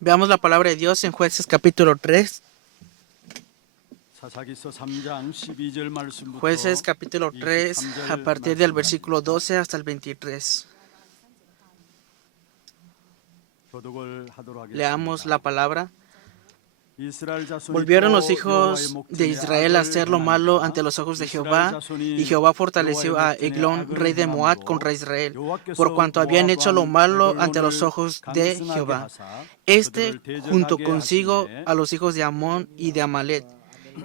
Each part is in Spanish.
Veamos la palabra de Dios en Jueces capítulo 3. 사사기서 3장 12절 말씀부터 Jueces capítulo 3 a 23절 partir del versículo 말씀입니다. 12 hasta el 23. 교독을 하도록 Leamos la 하겠습니다. palabra. 이스라엘 자손이 Volvieron los 또 여호와의 hijos de 목전에 Israel a 악을 hacer lo malo 행하니라. ante los ojos de 이스라엘 Jehová, 자손이 y Jehová 여호와의 fortaleció a 목전에 Eglón, 악을 rey de Moab, 행함으로 contra Israel, por 여호와께서 cuanto habían hecho lo 모압 malo 왕 ante los 에글론을 ojos de 강승하게 Jehová. 하사 Este, 그들을 junto 대적하게 consigo, 하심에 a los hijos de Amón y de Amalet,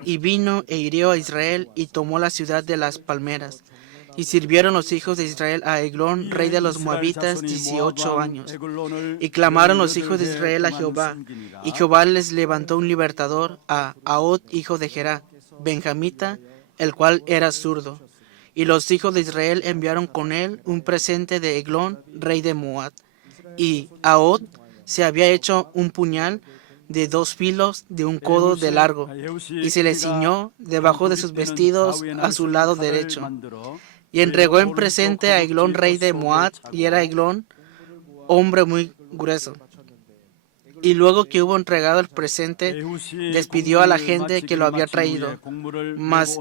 y vino e hirió a Israel y tomó la ciudad de las palmeras. Y sirvieron los hijos de Israel a Eglón, rey de los 이스라엘 moabitas, 자손이 18 모압 años. 왕 에글론을 Y clamaron los hijos de 18해 Israel a 동안 Jehová, 섬기니라. y Jehová les levantó un libertador, a Ahod, hijo de Gerá, benjamita, el cual era zurdo. Y los hijos de Israel enviaron con él un presente de Eglón, rey de Moab. Y Ahod se había hecho un puñal de 2 filos de un codo de largo, y se le ciñó debajo de sus vestidos a su lado derecho. Y entregó en presente a Eglón, rey de Moab, y era Eglón hombre muy grueso. Y luego que hubo entregado el presente, despidió a la gente que lo había traído. Mas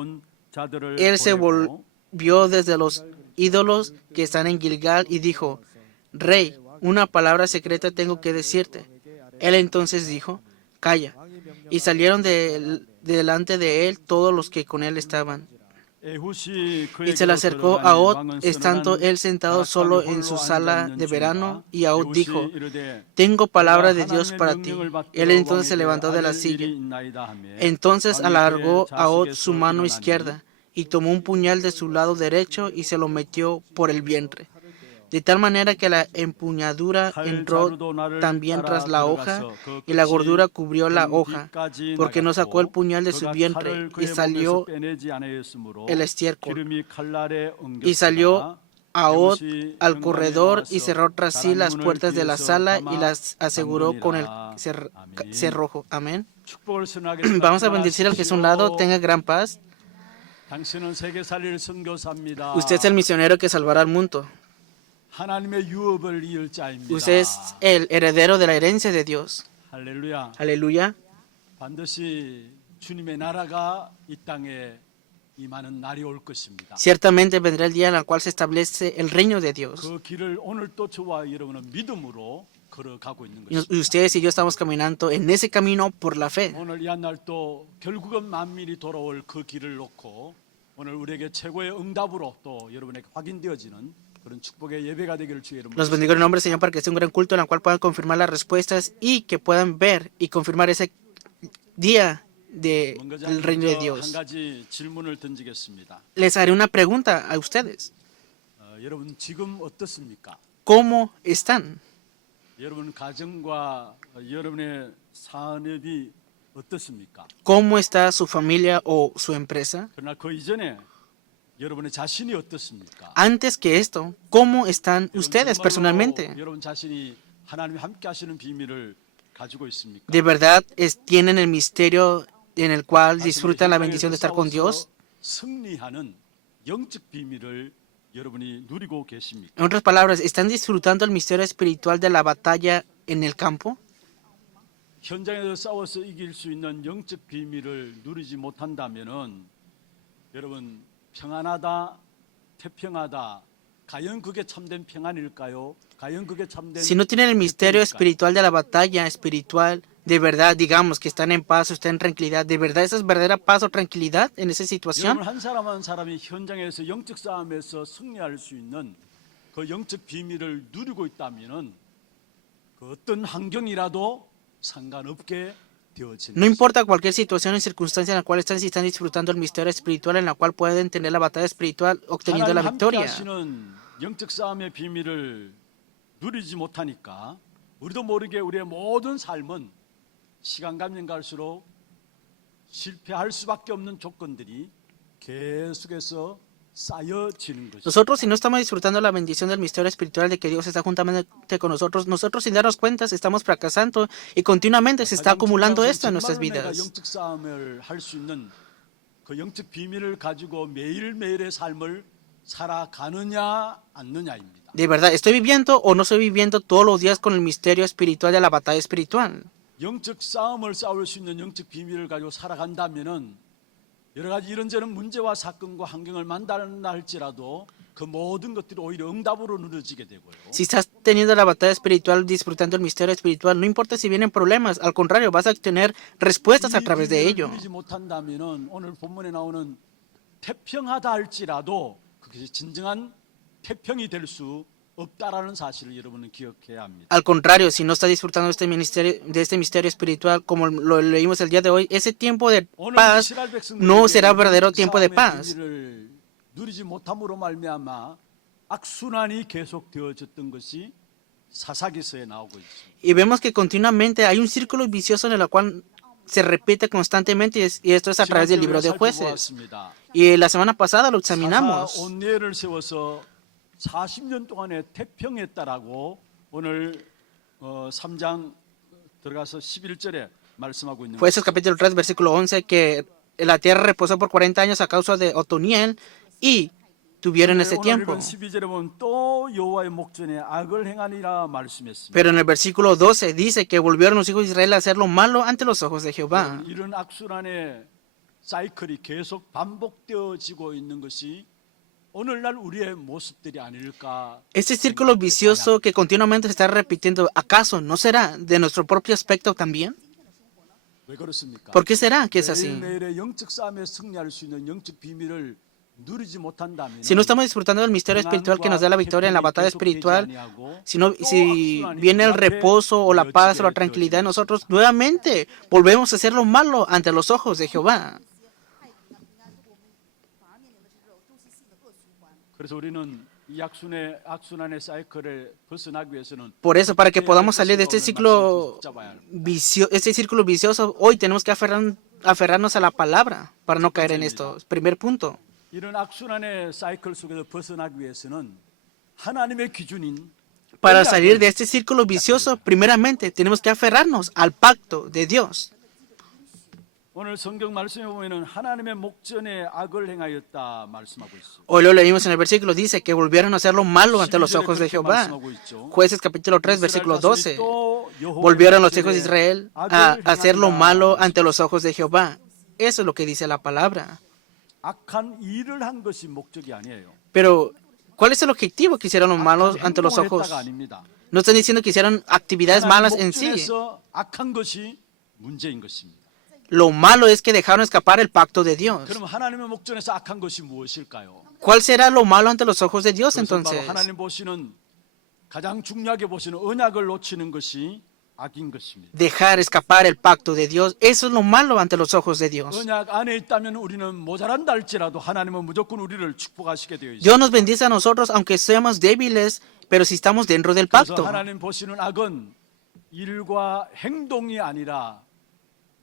él se volvió desde los ídolos que están en Gilgal y dijo: Rey, una palabra secreta tengo que decirte. Él entonces dijo: Calla. Y salieron delante de él todos los que con él estaban. Y se le acercó a Ahod, estando él sentado solo en su sala de verano, y Ahod dijo: Tengo palabra de Dios para ti. Él entonces se levantó de la silla. Entonces alargó Ahod su mano izquierda, y tomó un puñal de su lado derecho, y se lo metió por el vientre. De tal manera que la empuñadura entró también tras la hoja, y la gordura cubrió la hoja, porque no sacó el puñal de su vientre, y salió el estiércol. Y salió Ahod al corredor y cerró tras sí las puertas de la sala y las aseguró con el cerrojo. Amén. Vamos a bendecir al que es a un lado. Tenga gran paz. Usted es el misionero que salvará al mundo. Usted es el heredero de la herencia de Dios. 할렐루야. Aleluya. 반드시 주님의 나라가 이 땅에 임하는 날이 올 것입니다. Ciertamente vendrá el día en el cual se establece el reino de Dios. 그 길을 오늘 또 저와 여러분은 믿음으로 걸어가고 있는 Y 것입니다. ustedes y yo estamos caminando en ese camino por la fe. 오늘 이 한 날 또 결국은 만민이 돌아올 그 길을 놓고 오늘 우리에게 최고의 응답으로 또 여러분에게 확인되어지는 그런 축복의 예배가 되기를 주의 이름으로. Los bendigo en el nombre del Señor para que sea un gran culto en el cual puedan confirmar las respuestas y que puedan ver y confirmar ese día del reino de 한 Dios. 가지 질문을 던지겠습니다. Les haré una pregunta a ustedes. 여러분 지금 어떻습니까? ¿Cómo están? 여러분 가정과 여러분의 산업이 어떻습니까? ¿Cómo está su familia o su empresa? 그러나 그 이전에 여러분의 자신이 어떻습니까? Antes que esto, ¿cómo están ustedes 정말로 personalmente? 여러분 자신이 하나님이 함께 하시는 비밀을 가지고 있습니까? ¿De verdad tienen el misterio en el cual disfrutan la bendición de estar con Dios? 승리하는 영적 비밀을 여러분이 누리고 계십니까? En otras palabras, ¿están disfrutando el misterio espiritual de la batalla en el campo? 현장에서 싸워서 이길 수 있는 영적 비밀을 누리지 못한다면은 여러분 평안하다, 태평하다. 과연 그게 참된 평안일까요? 과연 그게 참된 Si no tienen el misterio espiritual de la batalla espiritual, de verdad, digamos que están en paz o están en tranquilidad, ¿de verdad esa es verdadera paz o tranquilidad en esa situación? 여러분 한 사람 한 사람이 현장에서 영적 싸움에서 승리할 수 있는 그 영적 비밀을 누리고 있다면은 그 어떤 환경이라도 상관없게 되어지는 No importa cualquier situación o circunstancia en la cual están, si están disfrutando el misterio espiritual en la cual pueden tener la batalla espiritual obteniendo la 하나님 함께 victoria. 하시는 영적 싸움의 비밀을 누리지 못하니까 우리도 모르게 우리의 모든 삶은 시간 가면 갈수록 실패할 수밖에 없는 조건들이 계속해서 쌓여지는 것입니다. Nosotros, si no estamos disfrutando la bendición del misterio espiritual de que Dios está juntamente con nosotros, nosotros sin darnos cuenta estamos fracasando y continuamente se está acumulando esto en nuestras 정말로 내가 vidas. 영적 싸움을 할 수 있는 그 영적 비밀을 가지고 매일매일의 삶을 살아가느냐 않느냐입니다. De verdad, ¿estoy viviendo o no estoy viviendo todos los días con el misterio espiritual de la batalla espiritual? 영적 싸움을 싸울 수 있는 영적 비밀을 가지고 살아간다면은 여러 가지 이런저런 문제와 사건과 환경을 만난다 할지라도 그 모든 것들이 오히려 응답으로 누려지게 되고요. Si estás teniendo la batalla espiritual, disfrutando el misterio espiritual, no importa si vienen problemas, al contrario, vas a tener respuestas a 이 través de 비밀을 ello. 누리지 못한다면은 오늘 본문에 나오는 태평하다 할지라도 그것이 진정한 태평이 될 수 없다라는 사실을 여러분은 기억해야 합니다. Al contrario, si no estás disfrutando de este misterio espiritual, como lo leímos el día de hoy, ese tiempo de 오늘 paz 이스라엘 백성들에게 no será verdadero 영적 tiempo de 싸움의 paz. 비밀을 누리지 못함으로 말미암아 악순환이 계속되어졌던 것이 사사기서에 나오고 있습니다. Y vemos que continuamente hay un círculo vicioso en el cual se repite constantemente y esto es a través del libro de jueces. 살펴보았습니다. Y la semana pasada lo 사사 examinamos. 온례를 세워서 40년 동안에 태평했다라고 오늘 3장 들어가서 11절에 말씀하고 있는 Jueces 것이죠. capítulo 3, versículo 11, que la tierra reposó por 40 años a causa de Otoniel y tuvieron ese 오늘 tiempo. 읽은 12절에 보면 또 여호와의 목전에 악을 행하니라 말씀했습니다. Pero en el versículo 12 dice que volvieron los hijos de Israel a hacer lo malo ante los ojos de Jehová. 이런 악순환의 사이클이 계속 반복되어지고 있는 것이 오늘날 우리의 모습들이 아닐까. Este círculo vicioso que continuamente se está repitiendo, ¿acaso no será de nuestro propio aspecto también? 왜 그렇습니까? ¿Por qué será que es así? 매일매일의 영적 싸움에 승리할 수 있는 영적 비밀을 누리지 못한다면 Si no estamos disfrutando del misterio espiritual que nos da la victoria en la batalla espiritual, si viene el reposo o la paz o la tranquilidad en nosotros, nuevamente volvemos a hacer lo malo ante los ojos de Jehová. 그래서 우리는 이 악순환의 사이클을 벗어나기 위해서는 Por eso, para que podamos salir de este círculo vicioso, hoy tenemos que aferrarnos a la palabra para no caer en esto. Primer punto. 이런 악순환의 사이클 속에서 벗어나기 위해서는 하나님의 기준인 Para salir de este círculo vicioso, primeramente tenemos que aferrarnos al pacto de Dios. 오늘 성경 말씀에 보면은 하나님의 목전에 악을 행하였다 말씀하고 있어요. Hoy lo leímos en el versículo, dice que volvieron a hacer lo malo ante los ojos de Jehová. Jueces capítulo 3, versículo 12. Volvieron los hijos de Israel a hacer lo malo ante los ojos de Jehová. Eso es lo que dice la palabra. 악한 일을 한 것이 목적이 아니에요. Pero, ¿cuál es el objetivo que hicieron los malos 악한 ante los 행동을 ojos? 했다가 아닙니다. No están diciendo que hicieron actividades malas 하나님 en sí. 목전에서 악한 것이 문제인 것입니다. Lo malo es que dejaron escapar el pacto de Dios. 그럼 하나님의 목전에서 악한 것이 무엇일까요? ¿Cuál será lo malo ante los ojos de Dios 그것은 바로 entonces? 하나님 보시는 가장 중요하게 보시는 언약을 놓치는 것이 악인 것입니다. Dejar escapar el pacto de Dios. Eso es lo malo ante los ojos de Dios. 언약 안에 있다면 우리는 모자란다 할지라도 하나님은 무조건 우리를 축복하시게 되어 있습니다. Dios nos bendice a nosotros aunque seamos débiles, pero si estamos dentro del 그래서 pacto. 하나님 보시는 악은 일과 행동이 아니라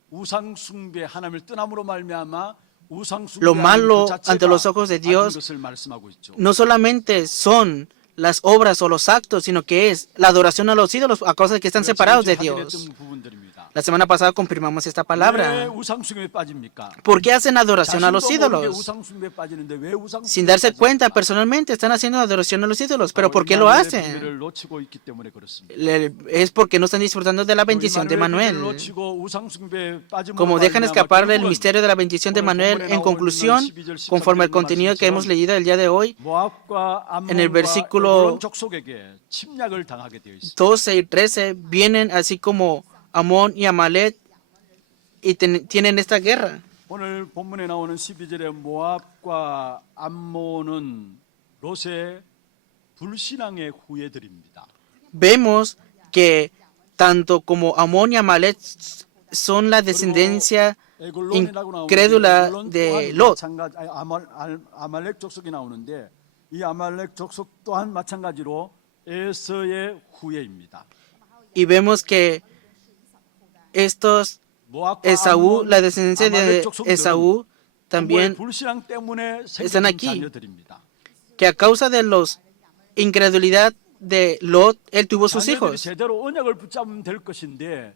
우상 숭배 하나님을 떠남으로 말미암아 우상 Lo 숭배하는 malo 그 ante 자체가 los ojos de 악인 Dios 것을 말씀하고 있죠. No solamente son las obras o los actos, sino que es la adoración a los ídolos a causa de que están separados de Dios. 확인했던 부분들입니다. La semana pasada confirmamos esta 왜 palabra. 우상 숭배에 빠집니까? ¿Por qué hacen adoración a los 자신도 모르게 ídolos? 우상 숭배에 빠지는데 왜 우상 Sin 숭배에 darse cuenta, 빠집니까? personalmente están haciendo adoración a los ídolos. ¿Pero por qué lo 이마누엘의 hacen? 비밀을 놓치고 있기 때문에 그렇습니다. Es porque no están disfrutando de la bendición de 이마누엘의 비밀을 Manuel. 놓치고 우상 숭배에 빠짐으로 Como dejan 말미암아 escapar del 결국은 misterio de la bendición de Manuel, en conclusión, conforme al contenido que hemos leído el día de hoy, 모압과 en el 암몬과 versículo 에돔 족속에게 침략을 당하게 되어 있습니다. 12 y 13 vienen así como Amón y Amalek y tienen esta guerra. 오늘 본문에 나오는 12절에 모압과 암몬은 롯의 불신앙의 후예들입니다. Vemos que tanto como Amón y Amalek son la descendencia incrédula de Lot. 아말렉 족속이 나오는데 이 아말렉 족속 또한 마찬가지로 에서의 후예입니다. Y vemos que estos Esaú, la descendencia de Esaú, también 불신앙 때문에 están 생긴 aquí. 자녀들입니다. Que a causa de los incredulidad de Lot, él tuvo sus 자녀들이 hijos. 제대로 언약을 붙잡으면 될 것인데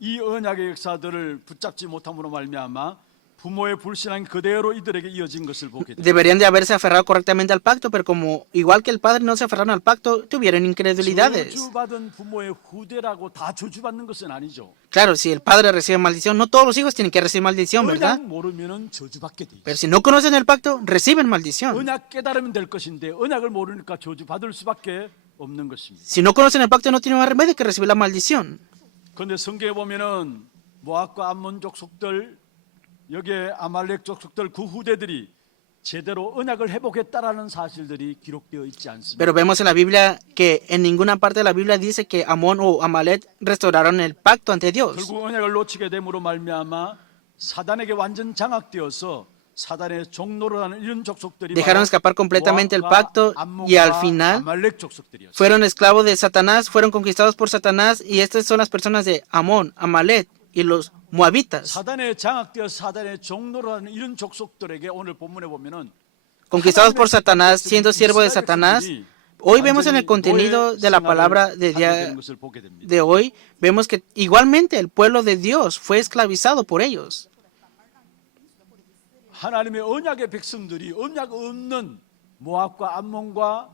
이 언약의 역사들을 붙잡지 못함으로 말미암아 부모의 불신앙이 그대로 이들에게 이어진 것을 보게 됩니다. Deberían de haberse aferrado correctamente al pacto, pero como igual que el padre no se aferraron al pacto, tuvieron incredulidades. 저주받은 부모의 후대라고 다 저주받는 것은 아니죠. Claro, si el padre recibe maldición, no todos los hijos tienen que recibir maldición, ¿verdad? 언약 모르면은 저주받게 돼 있어요. Pero si no conocen el pacto, reciben maldición. 언약 깨달으면 될 것인데 언약을 모르니까 저주받을 수밖에 없는 것입니다. Si no conocen el pacto, no tienen más remedio que recibir la maldición. 그런데 성경에 보면은 모압과 암몬 족속들 여기에 아말렉 족속들 그 후대들이 제대로 언약을 회복했다라는 사실들이 기록되어 있지 않습니다. Pero vemos en la Biblia que en ninguna parte de la Biblia dice que Amón o Amalek restauraron el pacto ante Dios. 결국 언약을 놓치게 됨으로 말미암아 사단에게 완전 장악되어서 사단의 종로로 하는 이런 족속들이 Dejaron escapar completamente el pacto y al final 아말렉 족속들이었어요. fueron esclavos de Satanás, fueron conquistados por Satanás y estas son las personas de Amón, Amalek y los moabitas. 사단에 장악되어서 사단의 종로로 하는 이런 족속들에게 오늘 본문에 보면은 Conquistados por Satanás, siendo siervos de Satanás. Hoy vemos en el contenido de la palabra de hoy, vemos que igualmente el pueblo de Dios fue esclavizado por ellos. 하나님의 언약의 백성들이 언약 없는 모압과 암몬과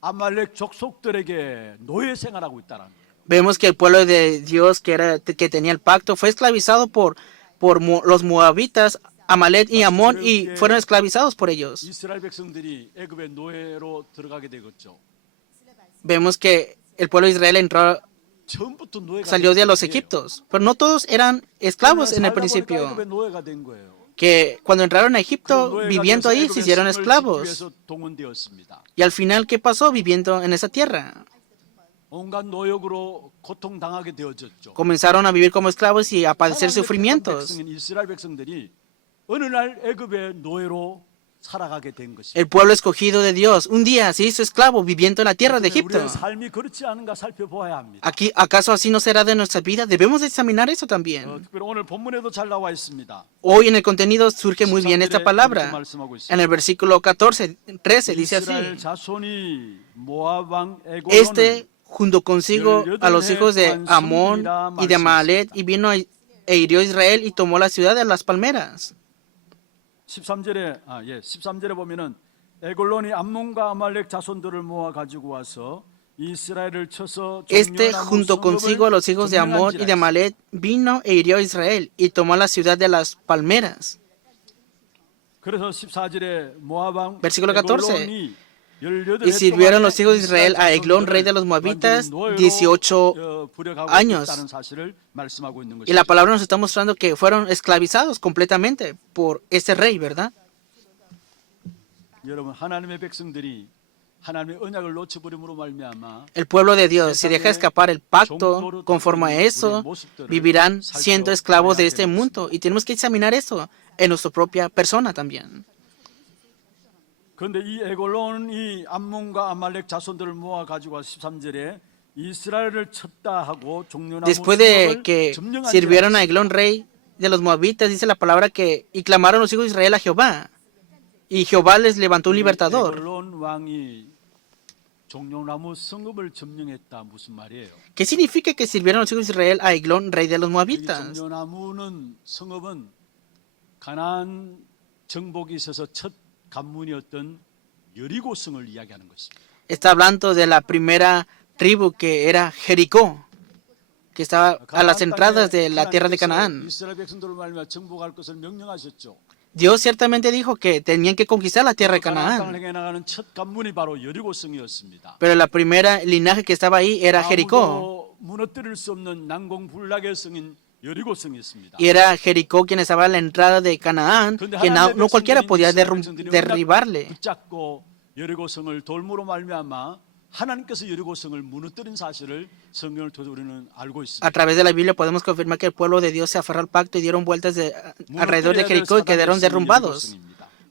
아말렉 족속들에게 노예 생활하고 있다는 거예요. Vemos que el pueblo de Dios que tenía el pacto fue esclavizado por los moabitas, Amalek y Amón y fueron esclavizados por ellos. 이스라엘 백성들이 애굽의 노예로 들어가게 되겠죠. Vemos que el pueblo de Israel entró, 처음부터 노예가 salió de 된 los 거예요. Egiptos, pero no todos eran esclavos en el 살다 보니까 principio. 애굽의 노예가 된 거예요. Que cuando entraron a 그 Egipto, 노예가 viviendo 돼서 ahí, 애굽의 se hicieron 성을 esclavos. 지키기 위해서 동원되었습니다. Y al final, ¿qué pasó viviendo en esa tierra? 온갖 노역으로 고통당하게 되어졌죠. Comenzaron a vivir como esclavos y a padecer 하나님의 sufrimientos. 백성인 이스라엘 백성들이 어느 날 애굽의 노예로 살아가게 된 것입니다. El pueblo escogido de Dios un día se hizo esclavo viviendo en la tierra de Egipto. 우리의 삶이 그렇지 않은가 살펴보아야 합니다. Aquí, ¿acaso así no será de nuestra vida? Debemos de examinar eso también. 특별히 오늘 본문에도 잘 나와 있습니다. Hoy en el contenido surge muy bien esta palabra. En el versículo 14, 13 dice así: 이스라엘 자손이 모압 왕 에골론을 Este junto consigo a los hijos de Amón y de Amalek y vino e hirió a Israel y tomó la ciudad de las palmeras. 13절에 보면은 에골론이 암몬과 아말렉 자손들을 모아 가지고 와서 이스라엘을 쳐서 Este junto consigo a los hijos de Amón y de Amalek vino e hirió a Israel y tomó la ciudad de las palmeras. 그래서 14절에 모압 왕 Versículo 14. 에골론이 Y sirvieron los hijos de Israel a Eglón, rey de los moabitas, 18 años. Y la palabra nos está mostrando que fueron esclavizados completamente por ese rey, ¿verdad? 여러분 하나님의 백성들이 하나님의 언약을 놓쳐버림으로 말미암아 El pueblo de Dios, si deja escapar el pacto, conforme a eso, vivirán siendo esclavos de este mundo. Y tenemos que examinar eso en nuestra propia persona también. 그런데 이 에골론이 암몬과 아말렉 자손들을 모아 가지고 13절에 이스라엘을 쳤다 하고 종려나무 Después de 성읍을 que 점령한 sirvieron a 자였습니다. Eglón, rey de los moabitas, dice la palabra que y clamaron los hijos de Israel a Jehová. Y Jehová les levantó un libertador. 에골론 왕이 종려나무 성읍을 점령했다 무슨 말이에요? ¿Qué significa que sirvieron los hijos de Israel a Eglón, rey de los 이 moabitas? 종려나무는 성읍은 가나안 정복이 있어서 첫 관문이었던 여리고성을 이야기하는 것입니다. Está hablando de la primera tribu que era Jericó, que estaba a las entradas de la tierra de Canaán. 이스라엘 백성들을 말미암아 정복할 것을 명령하셨죠. Dios ciertamente dijo que tenían que conquistar la tierra de 가나안 Canaán, 땅을 향해 나가는 첫 관문이 바로 여리고성이었습니다. pero la primera linaje que estaba ahí era Jericó, 아무도 무너뜨릴 수 없는 난공불락의 성인 여리고성이었습니다. y era Jericó quien estaba a la entrada de Canaán, que no cualquiera podía derribarle. 붙잡고 여리고성을 돌무로 말미암아 하나님께서 여리고성을 무너뜨린 사실을 성경을 통해서 우리는 알고 있습니다. A través de la Biblia podemos confirmar que el pueblo de Dios se aferró al pacto y dieron vueltas alrededor de Jericó y quedaron derrumbados.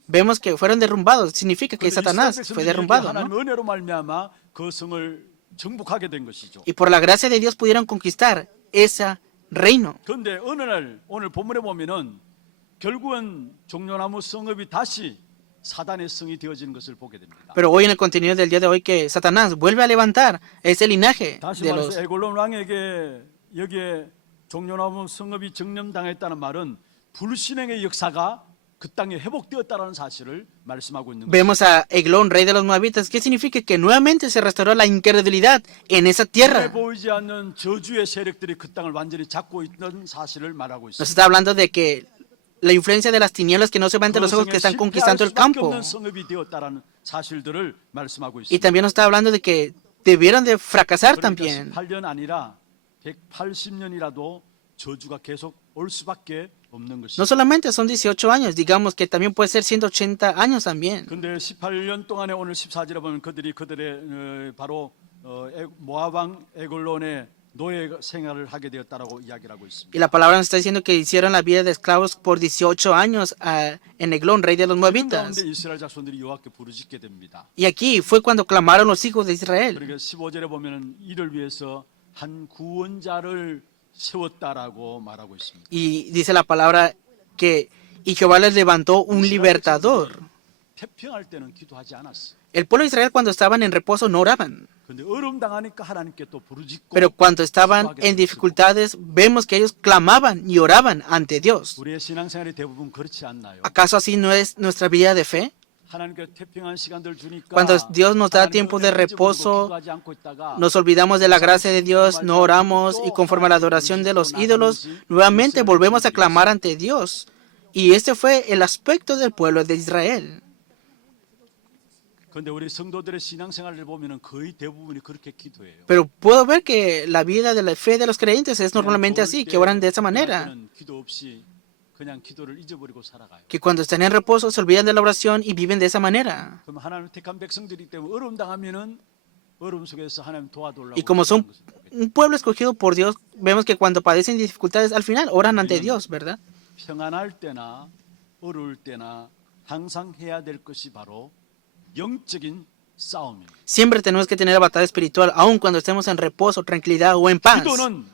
Vemos que fueron derrumbados, significa que Satanás fue derrumbado, ¿no? 하나님의 은혜로 말미암아 그 성을 정복하게 된 것이죠. Y por la gracia de Dios pudieron conquistar ese reino. 그런데 어느 날 오늘 본문에 보면은 결국은 종려나무 성읍이 다시 사단의 성이 되어지는 것을 보게 됩니다. Pero hoy en el contenido del día de hoy que Satanás vuelve a levantar ese linaje 다시 de 말해서 los... 에골론 왕에게 여기에 종려나무 성읍이 정령당했다는 말은 불신행의 역사가 그 땅에 회복되었다는 사실을 말씀하고 있는 것입니다. Vemos a Eglón, rey de los moabitas. ¿Qué significa? Que nuevamente se restauró la incredulidad en esa 눈에 tierra. 보이지 않는 저주의 세력들이 그 땅을 완전히 잡고 있던 사실을 말하고 Nos 있습니다. está hablando de que la influencia de las tinieblas que no se ve ante los ojos que están conquistando el campo. 없는 성읍이 되었다라는 사실들을 말씀하고 Y 있습니다. también nos está hablando de que debieron de fracasar 그러니까 también. 18년 아니라 180년이라도 저주가 계속 올 수밖에 없는 No 것입니다. solamente son 18 años, digamos que también puede ser 180 años también. 근데 18년 동안에 오늘 14절에 보면 그들의 바로 모압 왕 에글론의 노예 생활을 하게 되었다라고 이야기를 하고 있습니다. Y la palabra nos está diciendo que hicieron la vida de esclavos por 18 años en Eglón, rey de los 지금 moabitas. 가운데 이스라엘 자손들이 여호와께 부르짖게 됩니다. Y aquí fue cuando clamaron los hijos de Israel. 그러니까 15절에 보면은 이를 위해서 한 구원자를 세웠다라고 말하고 있습니다. Y dice la palabra que y Jehová les levantó un libertador. 태평할 때는 기도하지 않았어. El pueblo de Israel cuando estaban en reposo no oraban. 근데 어려움 당하니까 하나님께 또 부르짖고 Pero cuando estaban 기도하게 en 되었고, dificultades, vemos que ellos clamaban y oraban ante Dios. 우리의 신앙생활이 대부분 그렇지 않나요? ¿Acaso así no es nuestra vida de fe? 하나님께 태평한 시간들 주니까 Cuando Dios nos da 하나님 tiempo de 은혜를 잊어버리고 reposo, 기도하지 않고 있다가 nos olvidamos de la gracia de Dios, no oramos y conforme a la adoración de los ídolos, nuevamente volvemos a clamar ante Dios. Y este fue el aspecto del pueblo de Israel. 근데 우리 성도들의 신앙생활을 보면은 거의 대부분이 그렇게 기도해요. Pero puedo ver que la vida de la fe de los creyentes es normalmente así, que oran de esa manera. 그냥 기도 없이 그냥 기도를 잊어버리고 살아가요. Que cuando están en reposo se olvidan de la oración y viven de esa manera. 그럼 하나님 택한 백성들이기 때문에 어려움 당하면은 어려움 속에서 하나님 도와달라고 Y como son 기도하는 것을 보게 돼요. un pueblo escogido por Dios, vemos que cuando padecen dificultades, al final oran ante Dios, ¿verdad? 평안할 때나 어려울 때나 항상 해야 될 것이 바로 영적인 싸움입니다. Siempre tenemos que tener la batalla espiritual, aun cuando estemos en reposo, tranquilidad o en paz. 기도는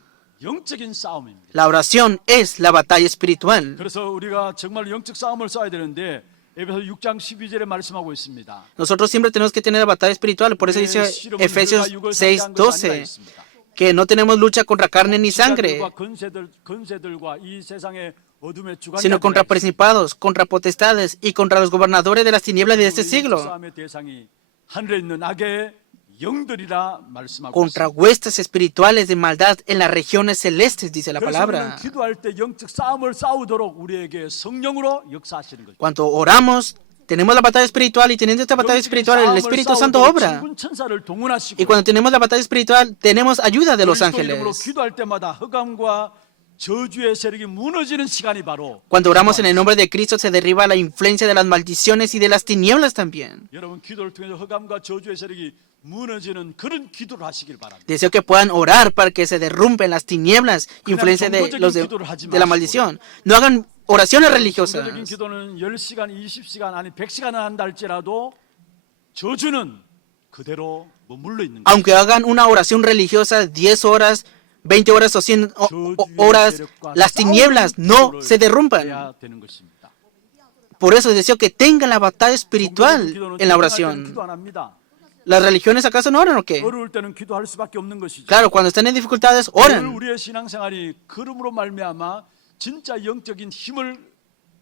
영적인 싸움입니다. La oración es la batalla espiritual. 그래서 우리가 정말 영적 싸움을 싸야 되는데 에베소 6장 12절에 말씀하고 있습니다. Nosotros siempre tenemos que tener la batalla espiritual, por eso dice Efesios 6:12 que no tenemos lucha contra carne ni sangre, 건세들과 이 세상의 어둠의 sino contra principados, contra potestades y contra los gobernadores de las tinieblas de este siglo, 싸움의 대상이 하늘에 있는 악의 영들이라 말씀하고 contra 있습니다. huestes espirituales de maldad en las regiones celestes, dice la 그래서 우리는 palabra. 기도할 때 영적 싸움을 싸우도록 우리에게 성령으로 역사하시는 거죠. Cuando oramos, tenemos la batalla espiritual y teniendo esta batalla espiritual, el Espíritu Santo obra. 친군 천사를 동원하시고 Y cuando tenemos la batalla espiritual, tenemos ayuda de los 그리스도 이름으로 ángeles. 기도할 때마다 흑암과 저주의 세력이 무너지는 시간이 바로 Cuando oramos en el nombre de Cristo, se derriba la influencia de las maldiciones y de las tinieblas también. 여러분 기도를 통해서 흑암과 저주의 세력이 무너지는 그런 기도를 하시길 바랍니다. Deseo que puedan orar para que se derrumpen las tinieblas, influencia de la maldición. No hagan oraciones 정도적인 religiosas. 기도는 10시간, 20시간 아니 100시간을 한다 할지라도 저주는 그대로 머물러 있는 거예요. Aunque hagan una oración religiosa 10 horas, 20 horas o 100 horas, las tinieblas no se derrumpan. 해야 되는 것입니다. Por eso deseo que tengan la batalla espiritual 기도는 en la 기도 oración. 안 합니다. ¿Las religiones acaso no oran o qué? 어려울 때는 기도할 수밖에 없는 것이죠. Claro, cuando están en dificultades, 오늘 oran. 우리의 신앙생활이 그름으로 말미암아 진짜 영적인 힘을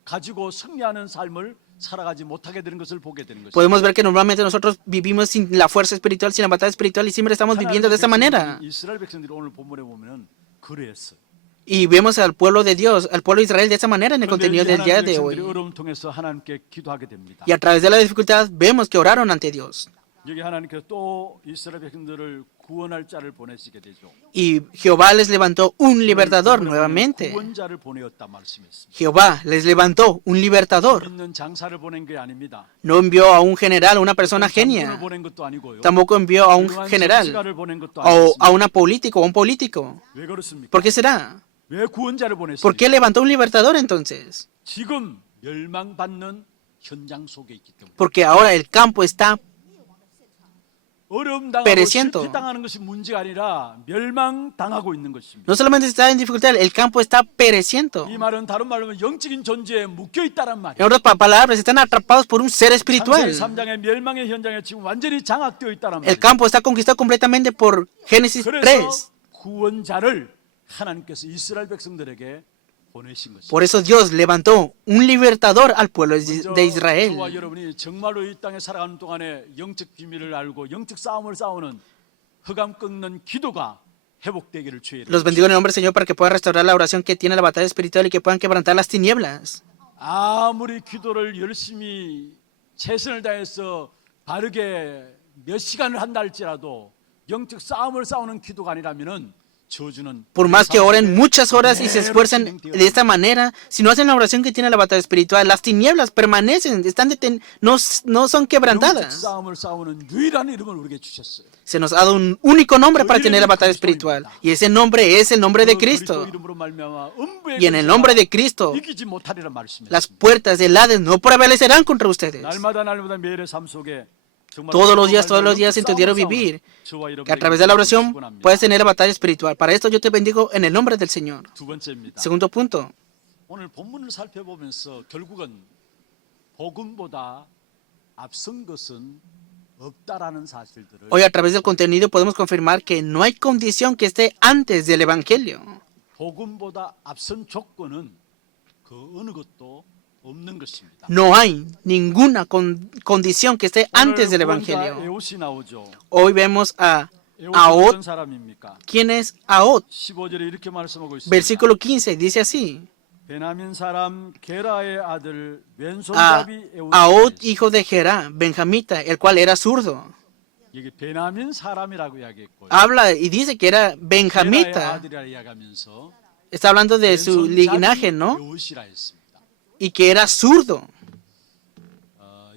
가지고 승리하는 삶을 살아가지 못하게 되는 것을 보게 되는 것입니다. Podemos ver que normalmente nosotros vivimos sin la fuerza espiritual, sin la batalla espiritual y siempre estamos viviendo de esta manera. 이스라엘 백성들이 오늘 본문에 보면은 그랬어요. Y vemos al pueblo de Dios, al pueblo de Israel de esta manera en el contenido del día de hoy. 어려움 통해서 하나님께 기도하게 됩니다. Y a través de la dificultad vemos que oraron ante Dios. 여기 하나님께서 또 이스라엘 백성들을 구원할 자를 보내시게 되죠. Y Jehová les levantó un libertador nuevamente. 구원자를 보내었다 말씀했습니다. Jehová les levantó un libertador. 있는 장사를 보낸 게 아닙니다. No envió a un general, a una persona genia. 장군을 보낸 것도 아니고요. Tampoco envió a un 훌륭한 general 정치가를 보낸 것도 o 아니었습니다. a una político o un político. 왜 그렇습니까? ¿Por qué será? 왜 구원자를 ¿Por 보냈습니까? qué levantó un libertador entonces? 지금 멸망받는 현장 속에 있기 때문에 Porque ahora el campo está 어려움 당하고 pereciendo. 실패 당하는 것이 문제가 아니라 멸망 당하고 있는 것입니다. No solamente está en dificultad, el campo está pereciendo. 이 말은 다른 말로 하면 영적인 존재에 묶여 있다란 En 말이에요. otras palabras, están atrapados por un ser espiritual. 창세기 3장의 멸망의 현장에 지금 완전히 장악되어 있다란 El 말이에요. campo está conquistado completamente por Génesis 3. 그래서 구원자를 하나님께서 이스라엘 백성들에게 보내신 것입니다. Por eso Dios levantó un libertador al pueblo 먼저 de Israel. 저와 여러분이 정말로 이 땅에 살아가는 동안에 영적 비밀을 알고 영적 싸움을 싸우는 흑암 꺾는 기도가 회복되기를 주의 Los bendigo en el nombre del Señor para que puedan restaurar la oración que tiene la batalla espiritual y que puedan quebrantar las tinieblas. 아무리 기도를 열심히 최선을 다해서 바르게 몇 시간을 한다 할지라도 영적 싸움을 싸우는 기도가 아니라면은 저주는 Por más que oren muchas horas y se esfuercen de esta manera, si no hacen la oración que tiene la batalla espiritual, las tinieblas permanecen, no son 영적 quebrantadas. 싸움을 싸우는 유일한 이름을 우리에게 주셨어요. Se nos ha dado un único nombre para tener la batalla espiritual. Y ese nombre es el nombre de 그 Cristo. 그리스도 이름으로 말미암아 음부의 Y en el nombre de Cristo, 이기지 못하리라 말씀입니다. las puertas del Hades no prevalecerán contra ustedes. 날마다 매일의 삶 속에 Todos los días en tu diario vivir, que a través de la oración puedes tener la batalla espiritual. Para esto yo te bendigo en el nombre del Señor. 두 번째입니다. Segundo punto. 오늘 본문을 살펴보면서 결국은 복음보다 앞선 것은 없다라는 사실들을 Hoy a través del contenido podemos confirmar que no hay condición que esté antes del Evangelio. 복음보다 앞선 조건은 그 어느 것도 없는 것입니다. No hay ninguna condición que esté antes del 오늘 구원자 Evangelio. 에옷이 나오죠. Hoy vemos a 에옷이 Ahot. 어떤 사람입니까? ¿Quién es Ahot? 15절에 이렇게 말씀하고 있습니다. Versículo 15 dice así. 베냐민 사람 게라의 아들 A 왼손잡이 Ahot, 에옷이 hijo de Gerá, benjamita, el cual era zurdo. 여기 베냐민 사람이라고 이야기했고요. Habla y dice que era 게라의 benjamita. 아들이라 이야기하면서 Está hablando de su linaje, ¿no? 에옷이라 했습니다. Y que era zurdo.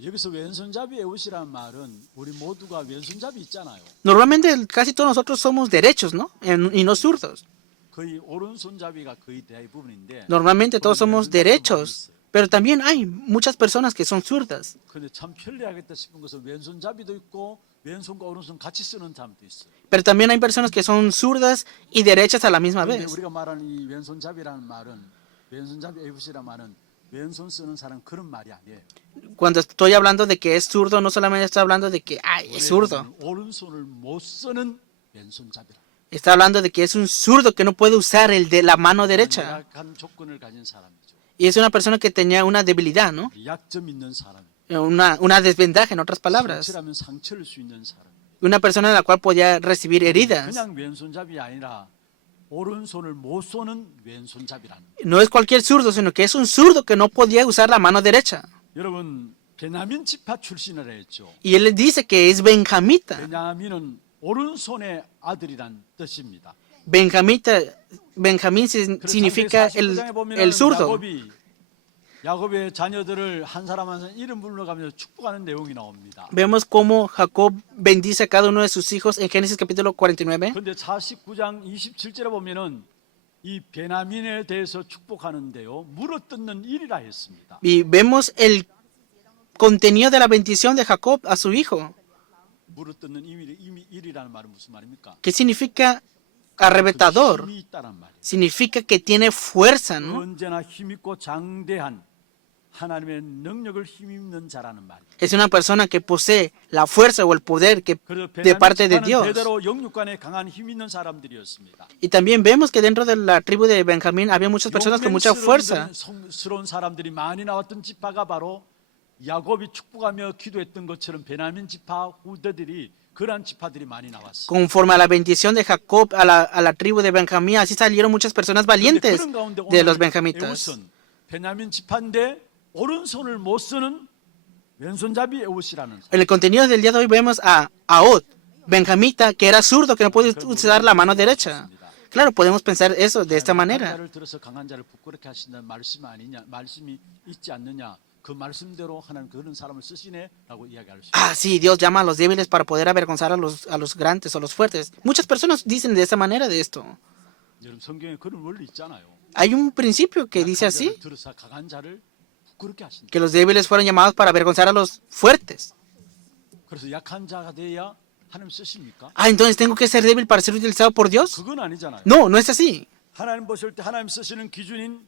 여기서 왼손잡이 에옷이라는 말은 우리 모두가 왼손잡이 있잖아요. Normalmente casi todos nosotros somos derechos, ¿no? Y no zurdos. 거의 오른손잡이가 거의 대부분인데 Normalmente todos somos derechos, pero también hay muchas personas que son zurdas. 근데 참 편리하겠다 싶은 것은 왼손잡이도 있고 왼손과 오른손 같이 쓰는 사람도 있어요. Pero también hay personas que son zurdas y derechas a la misma 근데 vez. 우리가 말하는 이 왼손잡이라는 말은 왼손잡이 에봇이라는 말은 왼손 쓰는 사람 그런 말이 아니에요. Cuando estoy hablando de que es zurdo, no solamente estoy hablando de que es zurdo. 오른손을 못 쓰는 왼손잡이라. Está hablando de que es un zurdo que no puede usar el de la mano derecha. 약한 조건을 가진 사람이죠. Y es una persona que tenía una debilidad, ¿no? 약점 있는 사람. Una desventaja, en otras palabras. 상처라면 상처를 수 있는 사람. Una persona en la cual podía recibir heridas. 그냥 왼손잡이 아니라 오른손을 못 쏘는 왼손잡이라는. No es cualquier zurdo, sino que es un zurdo que no podía usar la mano derecha. 여러분 베냐민 지파 출신이라 했죠. Y él le dice que es benjamita. 베냐민은 오른손의 아들이란 뜻입니다. Benjamín significa el zurdo. 야곱의 자녀들을 한 사람 한 사람 이름 불러가면서 축복하는 내용이 나옵니다. Vemos cómo Jacob bendice a cada uno de sus hijos en Génesis capítulo 49. 그런데 49장 27절에 보면은 이 베냐민에 대해서 축복하는데요. 물어뜯는 일이라 했습니다. Y vemos el contenido de la bendición de Jacob a su hijo. 물어뜯는 일이라는 말은 무슨 말입니까? ¿Qué significa arrebatador? 힘이 있다는 말이에요. Significa que tiene fuerza, ¿no? 언제나 힘있고 장대한 하나님의 능력을 힘입는 자라는 말이에요. Es una persona que posee la fuerza o el poder que de parte de Dios. 대대로 영육간에 강한 힘 있는 사람들이었습니다. Y también vemos que dentro de la tribu de Benjamín había muchas personas con mucha fuerza. 스러운 사람들이 많이 나왔던 지파가 바로 야곱이 축복하며 기도했던 것처럼 베냐민 지파 후대들이 그러한 지파들이 많이 나왔어요. Conforme a la bendición de Jacob a la tribu de Benjamín, así salieron muchas personas valientes de los benjamitas. 베냐민 지파인데 오른손을 못 쓰는 왼손잡이 에옷이라는. En el contenido del día de hoy vemos a Ahot, benjamita, que era zurdo, que no puede usar la mano derecha. Claro, podemos pensar eso de esta manera. 자를 들어서 강한 자를 부끄럽게 하신다는 말씀 아니냐, 말씀이 있지 않느냐. 그 말씀대로 하나님 그런 사람을 쓰시네라고 이야기할 수 있어요. Ah, sí, Dios llama a los débiles para poder avergonzar a los grandes o los fuertes. Muchas personas dicen de esa manera de esto. 여러분 성경에 그런 원리 있잖아요. Hay un principio que dice así, 들어서 강한 자를 부끄럽게 하신다. que los débiles fueron llamados para avergonzar a los fuertes. 그래서 약한 자가 돼야 하나님 쓰십니까? Ah, entonces tengo que ser débil para ser utilizado por Dios. 그건 아니잖아요. No, no es así. 하나님 보실 때 하나님 쓰시는 기준인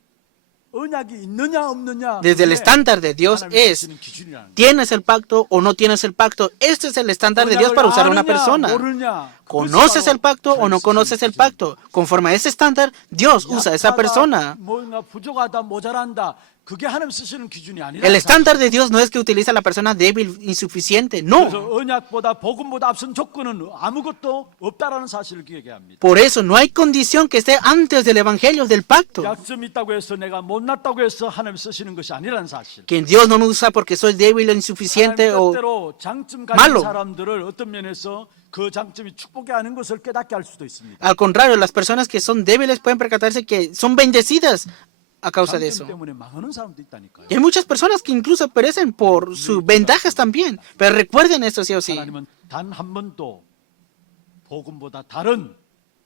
언약이 있느냐 없느냐. Desde el estándar de Dios 하나님 es, 쓰시는 기준이라는 거예요. ¿tienes el pacto o no tienes el pacto? Este es el estándar de Dios para usar a una persona. 모르냐. ¿Conoces el pacto o no conoces el pacto? Conforme a ese estándar, Dios usa a esa persona. 뭔가 부족하다, 모자란다. 그게 하나님 쓰시는 기준이 아니라. El estándar de Dios no es que utiliza a la persona débil, insuficiente, no. 그래서 언약보다 복음보다 앞선 조건은 아무것도 없다라는 사실을 기억해야 합니다. Por eso no hay condición que esté antes del evangelio, del pacto. 약점이 있다고 해서 내가 못났다고 해서 하나님 쓰시는 것이 아니라는 사실. Que Dios no me usa porque soy débil o insuficiente 하나님 o 뜻대로 장점 가진 malo. 사람들을 어떤 면에서 그 장점이 축복이 아닌 것을 깨닫게 할 수도 있습니다. al contrario, las personas que son débiles pueden percatarse que son bendecidas a causa de eso. 장점 때문에 망하는 사람도 있다니까요. Y hay muchas personas que incluso perecen por sus ventajas también. Pero recuerden esto sí o sí. 하나님은 단 한 번도 복음보다 다른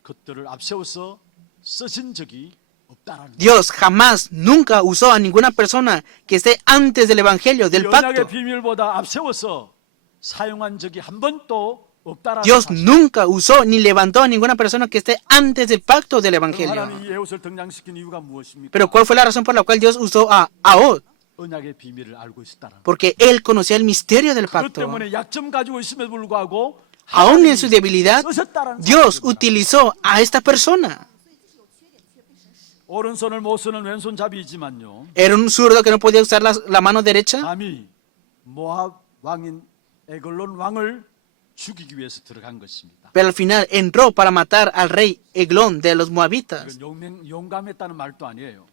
것들을 앞세워서 쓰신 적이 없다라는 Dios jamás, nunca usó a ninguna persona que esté antes del evangelio, del 언약의 pacto. 비밀보다 앞세워서 사용한 적이 한 번도 없다라는 Dios 사실. nunca usó ni levantó a ninguna persona que esté antes del pacto del evangelio. 하나님이 이 에웃을 등장시킨 이유가 무엇입니까? Pero ¿cuál fue la razón por la cual Dios usó a Ahod? 언약의 비밀을 알고 있었다라는. Porque él conocía el misterio del 그것 pacto. 때문에 약점 가지고 있음에도 불구하고 Aún en su debilidad, 쓰셨다라는 Dios 사실입니다. utilizó a esta persona. 오른손을 못 쓰는 왼손잡이지만요. Era un zurdo que no podía usar la mano derecha, 감히 모압 왕인 에글론 왕을 죽이기 위해서 들어간 것입니다. pero al final entró para matar al rey Eglón de los moabitas. 이건 용감했다는 말도 아니에요.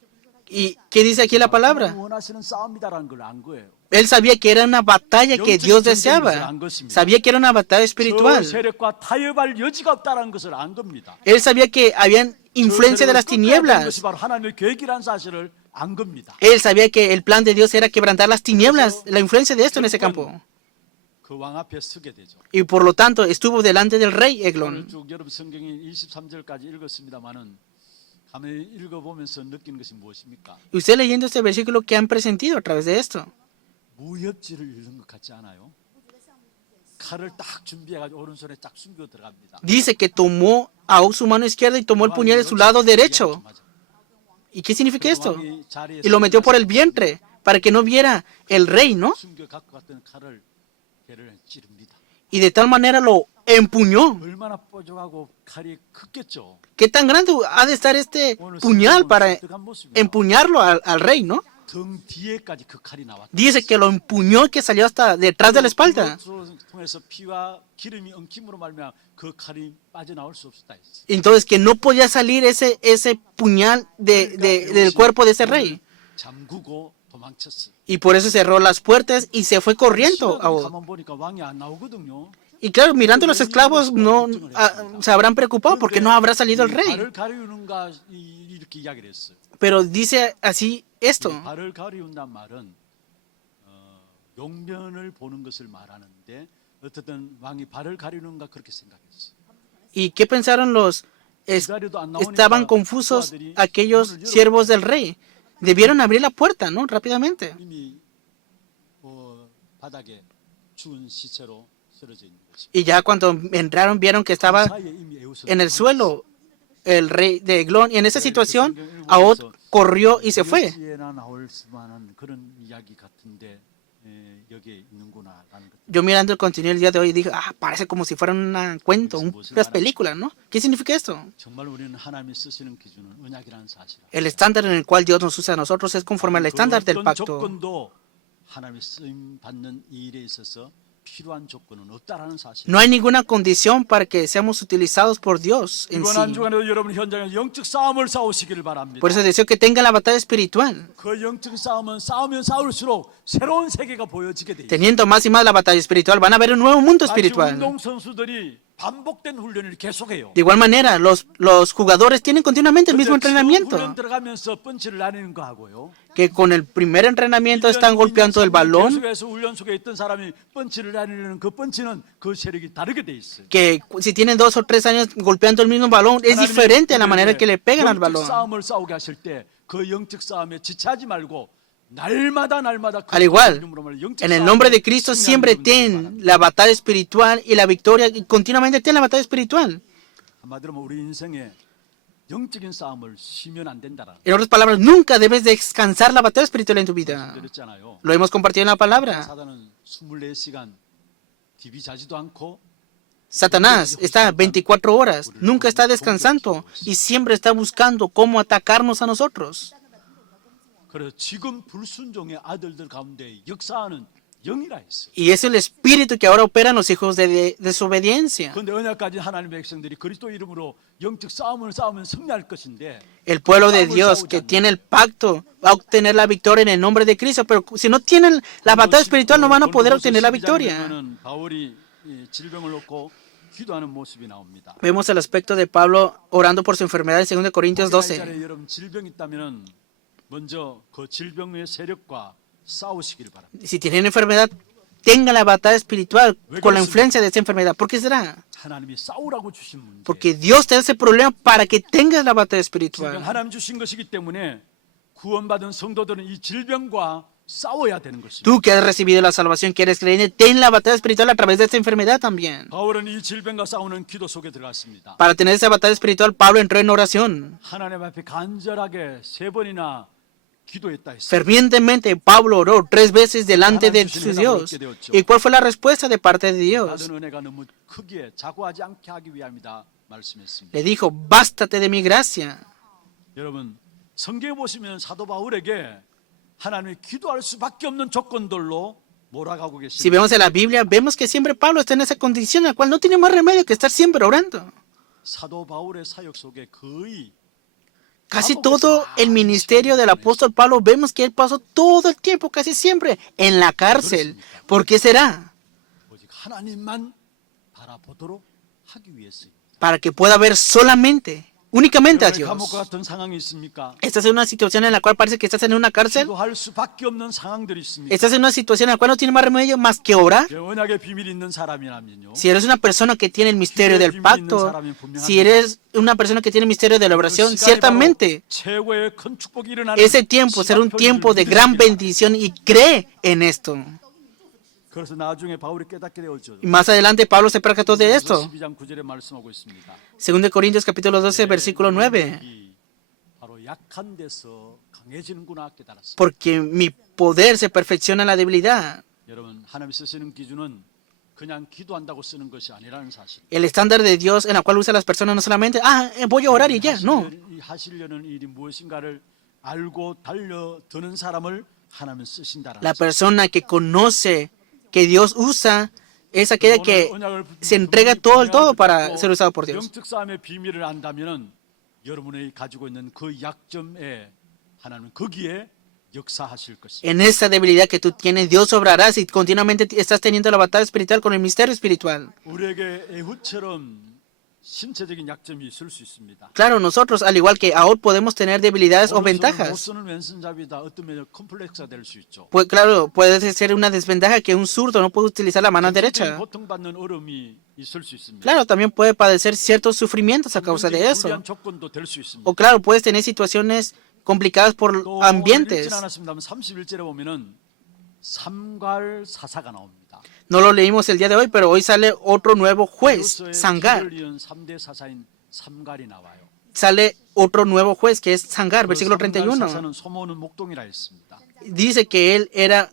¿Y qué dice aquí la palabra? 하나님 원하시는 싸움이다라는 걸 안 거예요. Él sabía que era una batalla que Dios deseaba. Sabía que era una batalla 저 espiritual. 세력과 타협할 여지가 없다라는 것을 안 겁니다. Él sabía que habían influencia de las 것이 tinieblas. 바로 하나님의 계획이라는 사실을 안 겁니다. Él sabía que el plan de Dios era quebrantar las tinieblas, la influencia de esto en ese campo. 그 왕 앞에 서게 되죠. Y por lo tanto estuvo delante del rey 오늘 Eglón. 쭉 여러분 성경이 23절까지 읽었습니다만은 가만히 읽어보면서 느끼는 것이 무엇입니까? Y usted leyendo este versículo, ¿qué han presentido a través de esto? 무협지를 읽는 것 같지 않아요? 칼을 딱 준비해가지고 오른손에 딱 숨겨 들어갑니다. Dice que tomó a su mano izquierda y tomó el puñal de su lado derecho. ¿Y qué significa esto? Y lo metió por el vientre para que no viera el rey, ¿no? 숨겨 갖고 갔던 칼을 걔를 찌릅니다. Y de tal manera lo empuñó. 얼마나 뾰족하고 칼이 컸겠죠. ¿Qué tan grande ha de estar este 오늘 puñal 성경은 para 독특한 모습입니다. empuñarlo al rey, ¿no? 등 뒤에까지 그 칼이 나왔다. Dice que lo empuñó y que salió hasta detrás de la espalda. 그것을 통해서 피와 기름이 엉킴으로 말미암아 그 칼이 빠져나올 수 없었다 했어. Entonces que no podía salir ese puñal del cuerpo de ese rey. 잠그고 도망쳤어. Y por eso cerró las puertas y se fue corriendo. 가만 보니까 왕이 안 나오거든요. Y claro, mirando a los esclavos no se habrán preocupado porque no habrá salido el rey. 발을 가리우는가 이렇게 이야기를 했어요. Pero dice así esto. 발을 가리운단 말은 용변을 보는 것을 말하는데 어쨌든 왕이 발을 가리우는가 그렇게 생각했어. ¿Y qué pensaron los? Estaban confusos aquellos siervos del rey. Debieron abrir la puerta, ¿no? Rápidamente. 이미 바닥에 죽은 시체로 쓰러져 있는 것입니다. Y ya cuando entraron vieron que estaba 사이에 이미 에우스가 en el suelo el rey de Eglón. Y en esa situación, Ahod corrió y se fue. 에우스에나 나올 수만한 그런 이야기 같은데 여기에 있는구나라는 것. Yo mirando el contenido del día de hoy dije, parece como si fuera un cuento, unas películas, ¿no? ¿Qué significa esto? 정말 우리는 하나님이 쓰시는 기준은 언약이라는 사실. El estándar en el cual Dios nos usa a nosotros es conforme al estándar del 어떤 pacto. 조건도 하나님이 쓰임 받는 이 일에 있어서 필요한 조건은 없다라는 사실. No hay ninguna condición para que seamos utilizados por Dios en 이번 한 sí. 주간에도 여러분 현장에 영적 싸움을 싸우시기를 바랍니다. Por eso deseo que tengan la batalla espiritual. 그 영적 싸움은 싸우면 싸울수록 새로운 세계가 보여지게 돼요. Teniendo más y más la batalla espiritual, van a ver un nuevo mundo 마치 espiritual. 운동 선수들이 반복된 훈련을 계속해요. De igual manera, los jugadores tienen continuamente el mismo 훈련 entrenamiento. 들어가면서 펀치를 나뉘는 거 하고요. Que con el primer entrenamiento están golpeando el balón. 계속해서 훈련 속에 있던 사람이 펀치를 나뉘는 그 펀치는 그 세력이 다르게 돼 있어요. Que si tienen 2 o 3 años golpeando el mismo balón, es diferente a la manera que le pegan al 영적 balón. 싸움을 싸우게 하실 때 그 영적 싸움에 지체하지 말고 날마다 Al igual, en el nombre de Cristo siempre ten la batalla espiritual y la victoria, y continuamente ten la batalla espiritual. 한마디로 우리 인생에 영적인 싸움을 쉬면 안 된다라. En otras palabras, nunca debes descansar la batalla espiritual en tu vida. 그랬잖아요. Lo hemos compartido en la palabra. 사단은 24시간 TV 자지도 않고 Satanás está 24 horas, nunca está descansando y siempre está buscando cómo atacarnos a nosotros. 그래서 지금 불순종의 아들들 가운데 역사하는 영이라 했어요. Y es el espíritu que ahora opera en los hijos de desobediencia. 그런데 언약 가진 하나님의 백성들이 그리스도 이름으로 영적 싸움을 싸우면 승리할 것인데 El pueblo de Dios que tiene el pacto va a obtener la victoria en el nombre de Cristo, pero si no tienen la batalla espiritual no van a poder obtener la victoria. 바울이 질병을 놓고 기도하는 모습이 나옵니다. Vemos el aspecto de Pablo orando por su enfermedad en 2 Corintios 12. 여러분 질병 있다면은 먼저 그 질병의 세력과 싸우시길 바랍니다. Si tienen enfermedad, tengan la batalla espiritual con la influencia de esa enfermedad. ¿Por qué será? 하나님이 싸우라고 주신 문제. Porque Dios te da ese problema para que tengas la batalla 질병 espiritual. 하나님 주신 것이기 때문에 구원받은 성도들은 이 질병과 싸워야 되는 것입니다. Tú que has recibido la salvación, que eres creyente, ten la batalla espiritual a través de esta enfermedad también. 바울은 이 질병과 싸우는 기도 속에 들어갔습니다. Para tener esa batalla espiritual, Pablo entró en oración. 하나님 앞에 간절하게 3번이나 기도했다 했어요. Fervientemente, Pablo oró 3 veces delante de su Dios. ¿Y cuál fue la respuesta de parte de Dios? 받은 은혜가 너무 크기에 자고하지 않게 하기 위함이다 말씀했습니다. Le dijo, bástate de mi gracia. 여러분 성경에 보시면 사도 바울에게 하나님이 기도할 수밖에 없는 조건들로 몰아가고 Si 계십니다. vemos en la Biblia, vemos que siempre Pablo está en esa condición en la cual no tiene más remedio que estar siempre orando. 사도 바울의 사역 속에 거의 Casi todo el ministerio del apóstol Pablo vemos que él pasó todo el tiempo, casi siempre, en la cárcel. ¿Por qué será? 오직 하나님만 바라보도록 하기 위해서입니다. Para que pueda ver solamente, únicamente a 여러분의 감옥과 Dios. 같은 상황이 있습니까? ¿Estás en una situación en la cual parece que estás en una cárcel? 기도할 수밖에 없는 상황들이 있습니까? ¿Estás en una situación en la cual no tienes más remedio más que orar? 언약의 비밀이 있는 사람이라면요. Si eres una persona que tiene el misterio del pacto, si eres una persona que tiene el misterio de la oración, ciertamente 최고의 큰 축복이 일어나는 ese tiempo será un tiempo de gran bendición y cree en esto. 그래서 나중에 바울이 깨닫게 되었죠. Y más adelante Pablo se percató de esto. 12장 9절에 말씀하고 있습니다. 2 Corintios capítulo 12, versículo 9. 이 바로 약한 데서 강해지는구나 깨달았습니다. Porque mi poder se perfecciona en la debilidad. 여러분 하나님 쓰시는 기준은 그냥 기도한다고 쓰는 것이 아니라는 사실. El estándar de Dios en la cual usa las personas no solamente, voy a orar y ya, no. 하시려는 일이 무엇인가를 알고 달려드는 사람을 하나님은 쓰신다라는 La persona que conoce que Dios usa es aquella que se entrega todo para ser usado por Dios. 영적 싸움의 비밀을 안다면은 여러분이 가지고 있는 그 약점에 하나님은 거기에 역사하실 것입니다. En esa debilidad que tú tienes, Dios obrará si continuamente estás teniendo la batalla espiritual con el misterio espiritual. 우리에게 에훗처럼 신체적인 약점이 있을 수 있습니다. Claro, nosotros, al igual que ahora, podemos tener debilidades o 못 ventajas. 쓰는 왼손잡이다 어떤 면에 컴플렉스가 될 수 있죠. Pues claro, puede ser una desventaja que un zurdo no puede utilizar la mano derecha. 고통받는 어려움이 있을 수 있습니다. Claro, también puede padecer ciertos sufrimientos a causa de eso. 불리한 조건도 될 수 있습니다. O claro, puedes tener situaciones complicadas por 또 ambientes. 읽진 않았습니다만 31절에 보면은 삼갈사사가 나옵니다. No lo leímos el día de hoy, pero hoy sale otro nuevo juez, 그리스도의 Sangar. 피를 이은 3대 사사인 삼갈이 나와요. Sale otro nuevo juez que es Sangar, 그 versículo 삼갈 31. 사사는 소모는 목동이라 했습니다. Dice que él era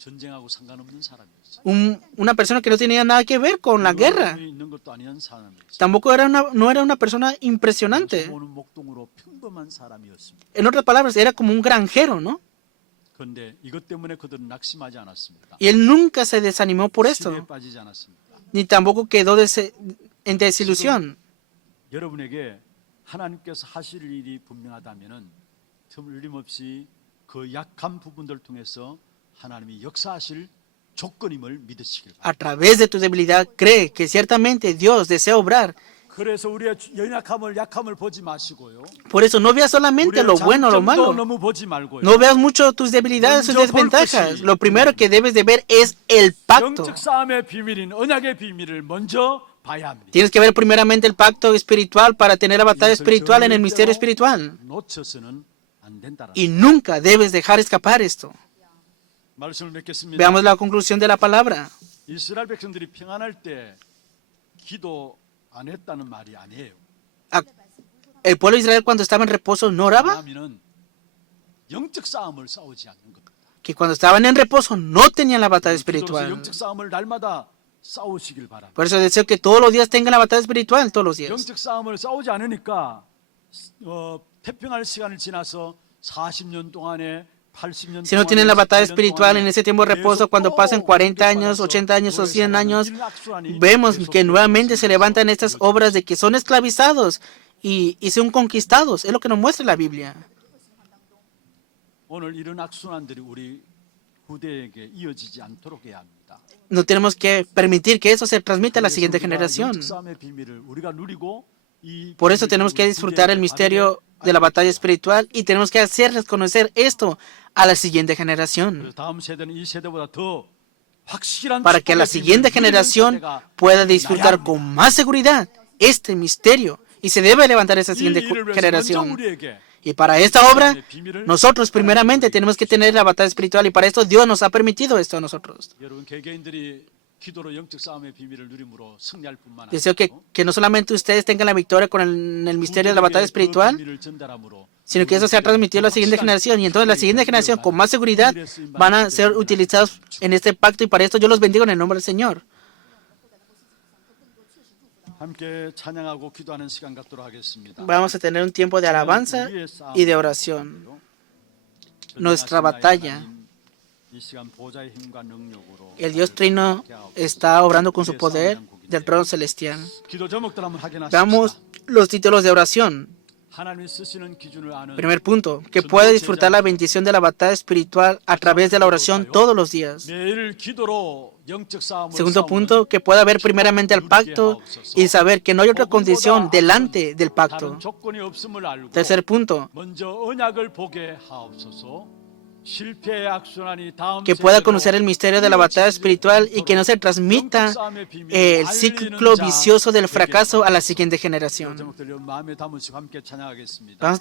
전쟁하고 상관없는 사람이었어요. una persona que no tenía nada que ver con la guerra. 어려움이 있는 것도 아니한 사람이었어요. Tampoco no era una persona impresionante. 소모는 목동으로 평범한 사람이었습니다. En otras palabras, era como un granjero, ¿no? 그런데 이것 때문에 그들은 낙심하지 않았습니다. Y él nunca se desanimó por 시대에 esto, 빠지지 않았습니다. ni tampoco quedó en desilusión. 여러분에게 하나님께서 하실 일이 분명하다면은 틀림없이 그 약한 부분들 통해서 하나님이 역사하실 조건임을 믿으시길 바랍니다. A través de tu debilidad, cree que ciertamente Dios desea obrar. 그래서 우리의 약함을 보지 마시고요. Por eso no veas solamente lo bueno o lo malo. 너무 보지 말고요. No veas mucho tus debilidades, tus desventajas. Lo primero que debes de ver es el pacto. 영적 싸움의 비밀인 언약의 비밀을 먼저 봐야 합니다. Tienes que ver primeramente el pacto espiritual para tener la batalla espiritual en el misterio espiritual. 놓쳐서는 안 된다라는 Y nunca debes dejar escapar esto. 말씀을 맺겠습니다. Veamos la conclusión de la palabra. 이스라엘 백성들이 평안할 때 기도 안 했다는 말이 아니에요. El pueblo de Israel cuando estaba en reposo no oraba. 왜냐하면 영적 싸움을 싸우지 않는 겁니다. Que cuando estaban en reposo no tenían la batalla 기도로서 espiritual. 영적 싸움을 날마다 싸우시길 바랍니다. Por eso deseo que todos los días tengan la batalla espiritual, todos los días. 영적 싸움을 싸우지 않으니까 태평할 시간을 지나서 40년 동안에 80년 Si no tienen la batalla espiritual en ese tiempo de reposo, cuando pasen 40 años, 80 años o 100 años, vemos que nuevamente se levantan estas obras de que son esclavizados y son conquistados. Es lo que nos muestra la Biblia. 오늘 이런 악순환들이 우리 후대에게 이어지지 않도록 해야 합니다. No tenemos que permitir que eso se transmita a la siguiente generación. 영적 싸움의 비밀을 우리가 누리고 이 Por eso tenemos que disfrutar el misterio de la batalla espiritual y tenemos que hacerles conocer esto a la siguiente generación, 다음 세대는 이 세대보다 더 확실한 para que la siguiente generación pueda disfrutar con más seguridad este misterio y se debe levantar esa siguiente generación. Y para esta obra, nosotros primeramente tenemos que tener la batalla espiritual y para esto Dios nos ha permitido esto a nosotros. 여러분 개개인들이 기도로 영적 싸움의 비밀을 누림으로 승리할 뿐만 Deseo que no solamente ustedes tengan la victoria con el misterio de la batalla espiritual, 비밀을 전달함으로 sino que eso sea transmitido a la siguiente generación. Y entonces la siguiente generación, con más seguridad, van a ser utilizados en este pacto. Y para esto yo los bendigo en el nombre del Señor. 함께 찬양하고 기도하는 시간 갖도록 하겠습니다. Vamos a tener un tiempo de alabanza y de oración. Nuestra batalla. 이 시간 보좌의 힘과 능력으로 El Dios Trino está obrando con su poder del trono celestial. 기도 제목들 한번 확인하십시다. Veamos los títulos de oración. 하나님이 쓰시는 기준을 아는 Primer punto, que pueda disfrutar la bendición de la batalla espiritual a través de la oración todos los días. 매일 기도로 영적 싸움을 Segundo 싸우는 punto, que pueda ver primeramente el pacto y saber que no hay otra condición delante del pacto. 다른 조건이 없음을 알고 Tercer punto, 먼저 언약을 보게 하옵소서. 실패의 악순환이 다음 que pueda 세대로 conocer el misterio de la batalla espiritual y que no se transmita el ciclo vicioso del fracaso a la siguiente generación. 제목들 마음에 담으시고 함께 찬양하겠습니다. Vamos a